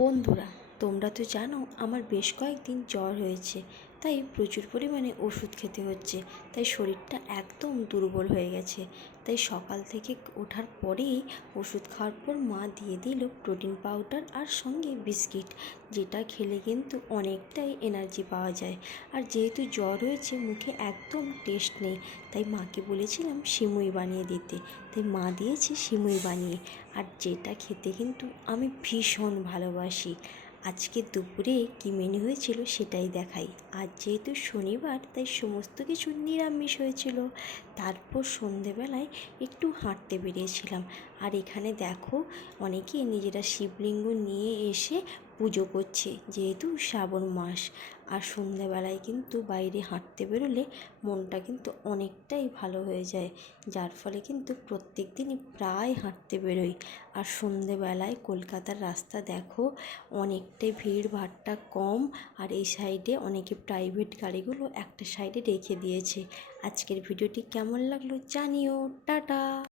বন্ধুরা, তোমরা তো জানো আমার বেশ কয়েকদিন জ্বর হয়েছে, তাই প্রচুর পরিমাণে ওষুধ খেতে হচ্ছে। তাই শরীরটা একদম দুর্বল হয়ে গেছে। তাই সকাল থেকে ওঠার পরেই ওষুধ খাওয়ার পর মা দিয়ে দিল প্রোটিন পাউডার আর সঙ্গে বিস্কিট, যেটা খেলে কিন্তু অনেকটাই এনার্জি পাওয়া যায়। আর যেহেতু জ্বর হয়েছে, মুখে একদম টেস্ট নেই, তাই মাকে বলেছিলাম সিমুই বানিয়ে দিতে। তাই মা দিয়েছে সিমুই বানিয়ে, আর যেটা খেতে কিন্তু আমি ভীষণ ভালোবাসি। আজকে দুপুরে কী মেনু হয়েছিল সেটাই দেখাই। আজ যেহেতু শনিবার, তাই সমস্ত কিছু নিরামিষ হয়েছিল। তারপর সন্ধেবেলায় একটু হাঁটতে বেরিয়েছিলাম। আর এখানে দেখো, অনেকে নিজেরা শিবলিঙ্গ নিয়ে এসে পুজো করছে, যেহেতু শ্রাবণ মাস। আর সন্ধেবেলায় কিন্তু বাইরে হাঁটতে বেরোলে মনটা কিন্তু অনেকটাই ভালো হয়ে যায়, যার ফলে কিন্তু প্রত্যেক দিনই প্রায় হাঁটতে বেরোই। আর সন্ধেবেলায় কলকাতার রাস্তা দেখো, অনেকটাই ভিড় ভাট্টা কম। আর এই সাইডে অনেকে প্রাইভেট গাড়িগুলো একটা সাইডে রেখে দিয়েছে। আজকের ভিডিওটি কেমন লাগলো জানিও। টাটা।